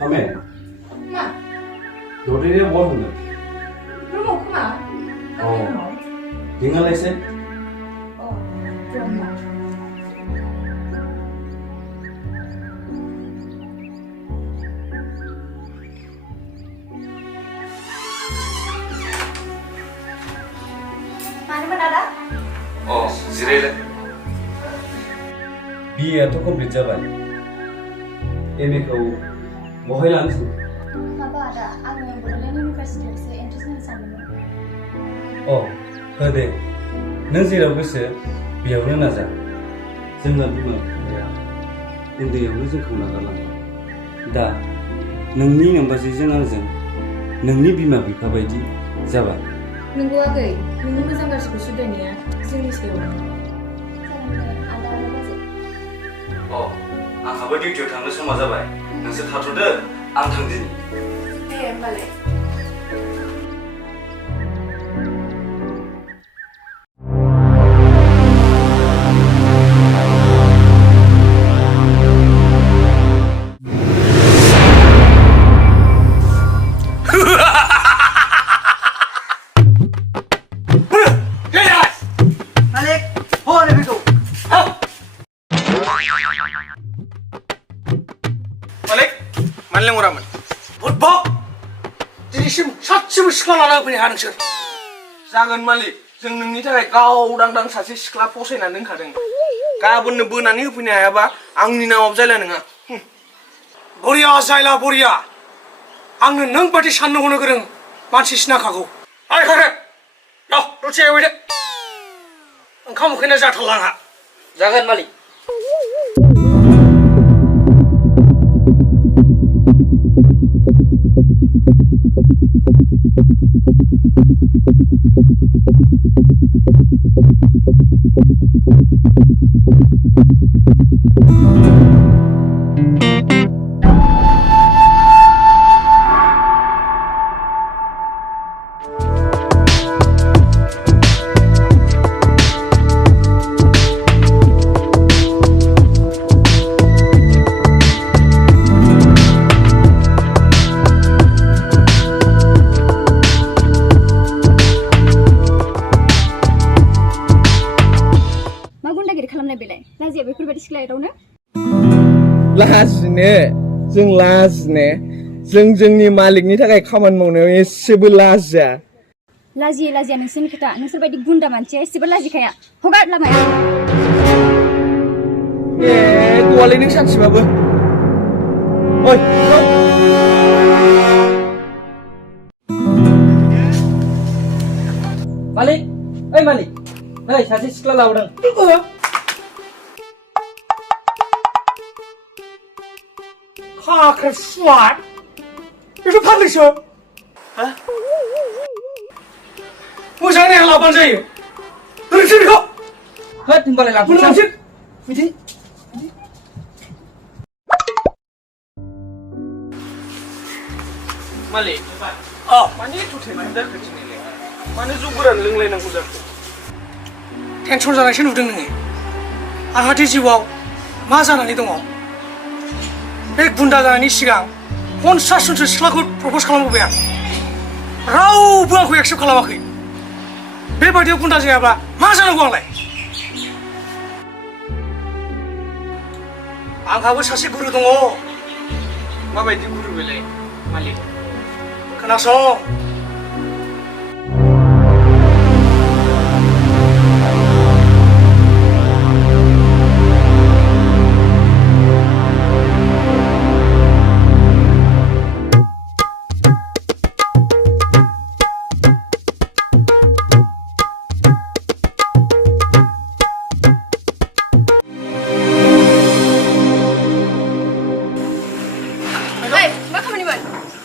Ame. Ma. Dodi dia bol mana? Rumah ku ma. Oh. Tinggal aja. Oh, rumah. Mana ada? Oh, zirele. Biar tu komplit jalan. Ini kau mohon langsung. Apa ada? Aku yang Boro University saya interest sama. Oh, kade. Nantiเราก็เสือเบียวนั่นน่ะจ้ะซึ่งเราที่มาเนี่ยอินเดียเราจะคุ้นกันแล้วด่าनोंनि नम्बरजों आंजों नोंनि बिमा बिफा बायदि जाबाय नंगौ आगै नोंनि मोजां गाज्रिखौ सुद्रायनाया जोंनि सायाव अ आंहाबो डिउटियाव थांनो समा जाबाय नोंसोर थाथ'दो आं थांदिनि दे होमबालाय सिख्ला लाना फैनो हा नोंसोर जागोन मालिक जों नोंनि थाखाय गावदांदां सासे सिख्ला फसायनानै दोनखादों गाबोननो बोनानै होफैनो हायाबा आंनि नामाव जायला नङा बरिया जायला बरिया आंनो नों बायदि साननो हनो गोरों मानसि सिनाखागौ आइ खारे दसे एवैदो ओंखाम उखैनाय जाथारला आंहा जागोन मालिक लाजिनो जों लाजिनो जों जोंनि मालिकनि थाखाय खामानि मावनायाव एसेबो लाजिया लाजिया नोंसोरनि खोथा नोंसोर बायदि गुन्दा मानसिया एसेबो लाजिखाया हगार लामाया ए गवालै नों सानसेबाबो ओइ मालिक ओइ मालिक नै सासे सिख्ला लाबोदों खाख्रे स्वाट बेथ' फाग्लिसो हा मोजाङै नायना लाबानो जायो ओरैसो बेखौ होद होनबालाय लांफिनसै बिदि मालिक माने एथ' टेनसन जाखो दिनैलाय मानो जौ गोरान लोंलायनांगौ जाखो टेनसन जानायसो नुदों नोङो आंहाथ' जिउआव मा जानानै दङ बे गुन्दा जानायनि सिगां 50 जनसो सिख्लाखौ प्रप'ज खालामबोबाय आं रावबो आंखौ एक्सेप्ट खालामाखै बेबायदियाव गुन्दा जायाब्ला मा जानांगौ आंलाय आंहाबो सासे गुरु दङ माबायदि गुरु बेलाय मालिक खोनासं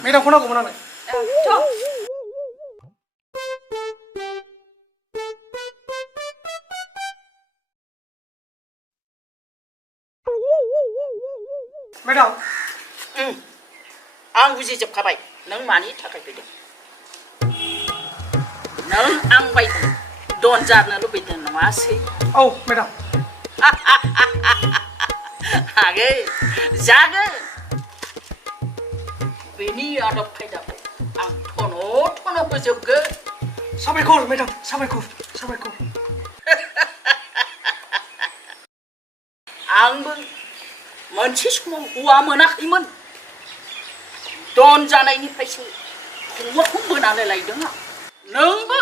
मेदामखौ नांगौमोन आंनो मेदाम आं बुजिजोबखाबाय नों मानि थाखाय फैदों नों आं बायदि दन जानो लुबैदों नङासै औ मेदाम हागोन जागोन बेनि आदब खायदाखौ आं थन' होजोबगोन साबायखर मेडाम साबायखर आंबो मोनसे समाव हौवा मोनाखैमोन दन जानायनिफ्रायसो हौवाखौ बोनानै लायदों आं नोंबो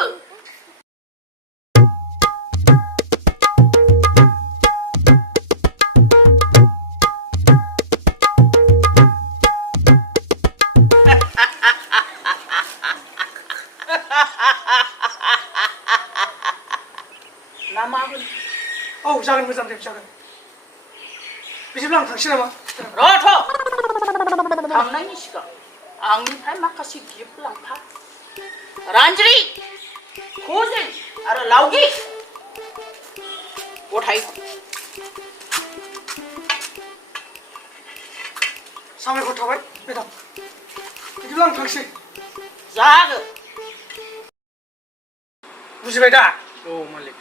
ना मा होनो औ जागोन मोजां दे जागोन बिदिब्ला आं थांसै नामा रथ' थांनायनि सिगां आंनिफ्राय माखासे गिफ्ट लांफा रानज्रि खजे आरो लावगि गथाय साबायखर थाबाय मेडाम बिदिब्ला आं थांसै जागोन बुजिबाय दा औ मालिक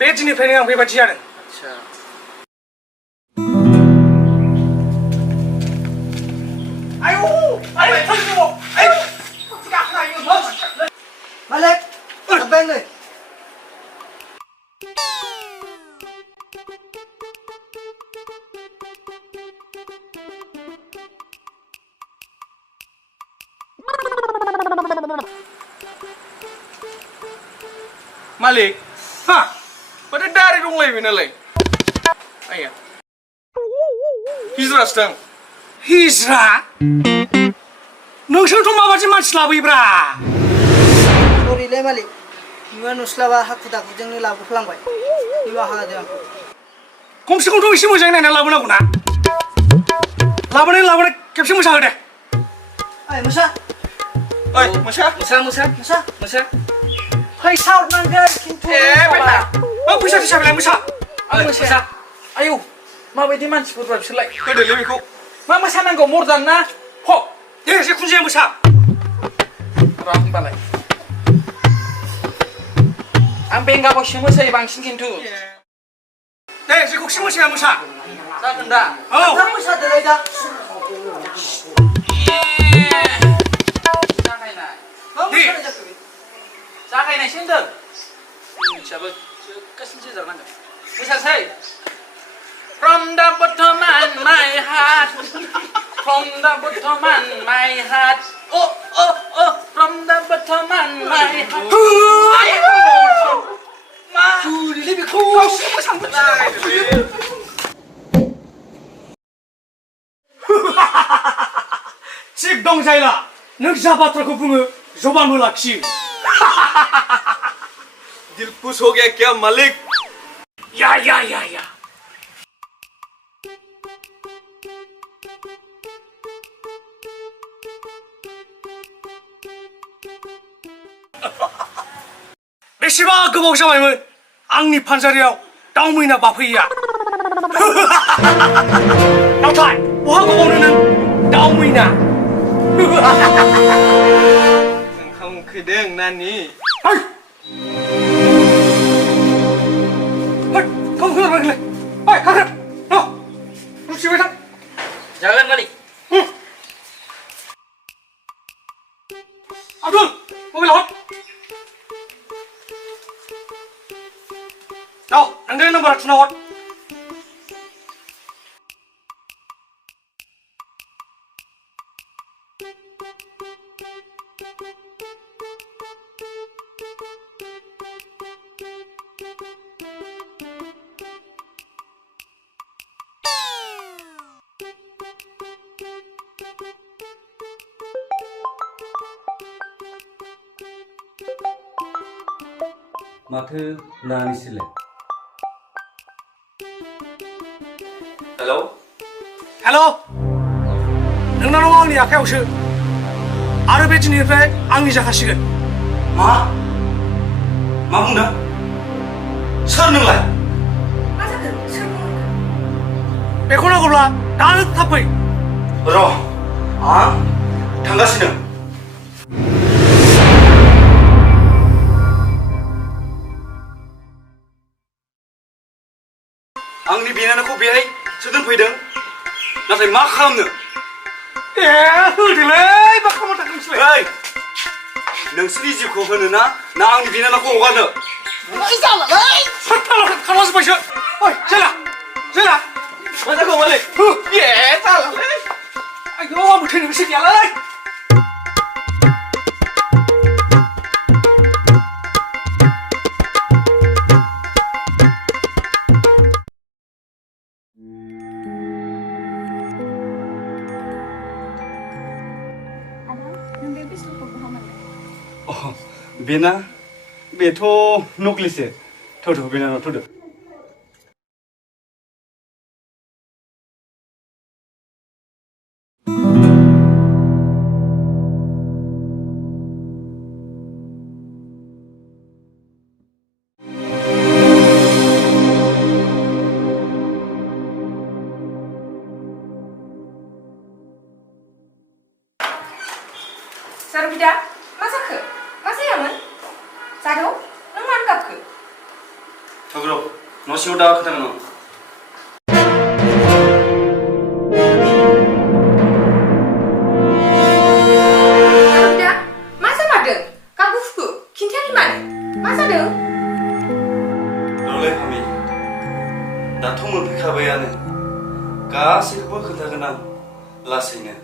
बे दिननिफ्रायनो आं बेबायदि जादों आच्छा आयौ आयौ थांजो आयौ Malik, abang ơi. Malik hah pada dari dong lagi nalai ayah hijrah sedang hijrah नोंसोरथ' माबादि मानसि लाबोयोब्रा Sorry le Malik. Nggak nuslaba haku takujungnya labu pelanggai. Iwah ada aku. खमसे खमथ' एसे मोजाङै नायनानै लाबोनांगौ ना लाबोनाय खेबसे मोसाहो दे Ay, Musa. ओइ मोसा Musa. Faiza hurnaंगोन खिन्थु बेटा फैसा थिसाबालाय मोसा मोसा आयौ माबायदि मानसिफोरबा बिसोरलाय होदोलै बेखौ मा मोसानांगौ मर्दान ना फक दे जेखुनु जाया मोसा र' होनबालाय आं बेंगा बयसो मोसायो बांसिन खिन्थु दे जेखौखि मोसाया मोसा जागोन दा औ Kamu Musa dalai dah. जागायनाय Kamu Di. Musa dah jatuh. जागायनायसो होनदों मिथियाबो जोबगासिनो जानांगोन मोसासै From the bottom of my heart From the bottom of my heart Oh From the bottom of my heart मा 주리리 비코 थिग दं जायला नों जा बाथ्राखौ बुङो जबानबो लाखियो दिल खुश हो गया क्या मालिक या बेसेबा गोबाव जाबायमोन आंनि फानजारियाव दाउ मैना बाफैया नाथाय बहा गोबावनो नों दाउ मैना ओंखाम उखैदों नानि है ओंखाम उखैबाय है खाखो न' रुसिबाय थां जागोन मालिक आब्दुल मबाइल हर नोंनि नाम्बारा थुना हर माथो नानिसैलाय हेल' नोंनाव आंनि आखायावसो आरो बे दिननिफ्राय आंनि जाखासिगोन मा बुंदों सोर नोंलाय बेखौ नांगौब्ला दानो थाब फै र' आं थांगासिनो आंनि बिनानावखौ बेहाय दोनफैदों नाथाय मा खालामनो ए होदोलै मा खालामना थाखो नोंसोरलाय ओइ नोंसोरनि जिउखौ होनो ना आंनि बिनानावखौ हगारनो खालामजोब्बायसो ओइ जेला मा जाखो मालै ए जालालै आयौ आंबो थैनो गोसो गैयालै आदा नों बे पिस्तलखौ बहा मोनदों? बेना बेथ' नकलिसो थौदो बिनानाव थौदो Saru bida, masa ke? Masa ya man? Saru, nang man kap ke? थौग्रो न' सिङाव दा खोथागोन आं Saru bida, masa madeng? Kamu fuku, kintiani man? Masa deng? र'लै फामि दाथ' मोनफैखाबायानो गासैखौबो खोन्थागोन आं लासैनो